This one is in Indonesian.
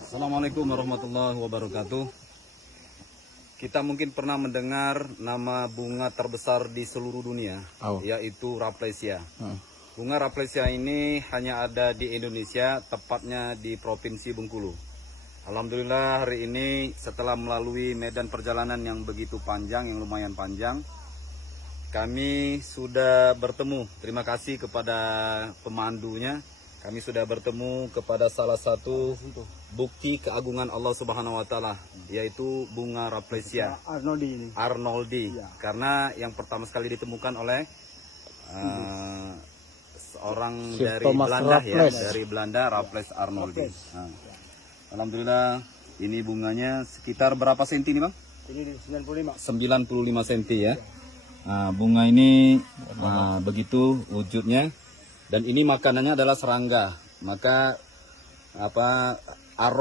Assalamualaikum warahmatullahi wabarakatuh. Kita mungkin pernah mendengar nama bunga terbesar di seluruh dunia, yaitu Rafflesia. Bunga Rafflesia ini hanya ada di Indonesia, tepatnya di Provinsi Bengkulu. Alhamdulillah hari ini setelah melalui medan perjalanan yang begitu panjang, yang lumayan panjang, kami sudah bertemu. Terima kasih kepada pemandunya. Kami sudah bertemu kepada salah satu bukti keagungan Allah Subhanahu wa taala, yaitu bunga Rafflesia Arnoldi. Ya. Karena yang pertama sekali ditemukan oleh seorang dari Belanda ya, dari Belanda, Raffles Arnoldi. Nah, alhamdulillah ini bunganya sekitar berapa senti nih, Bang? Ini 95 senti ya. Nah, bunga ini begitu wujudnya. Dan ini makanannya adalah serangga. Maka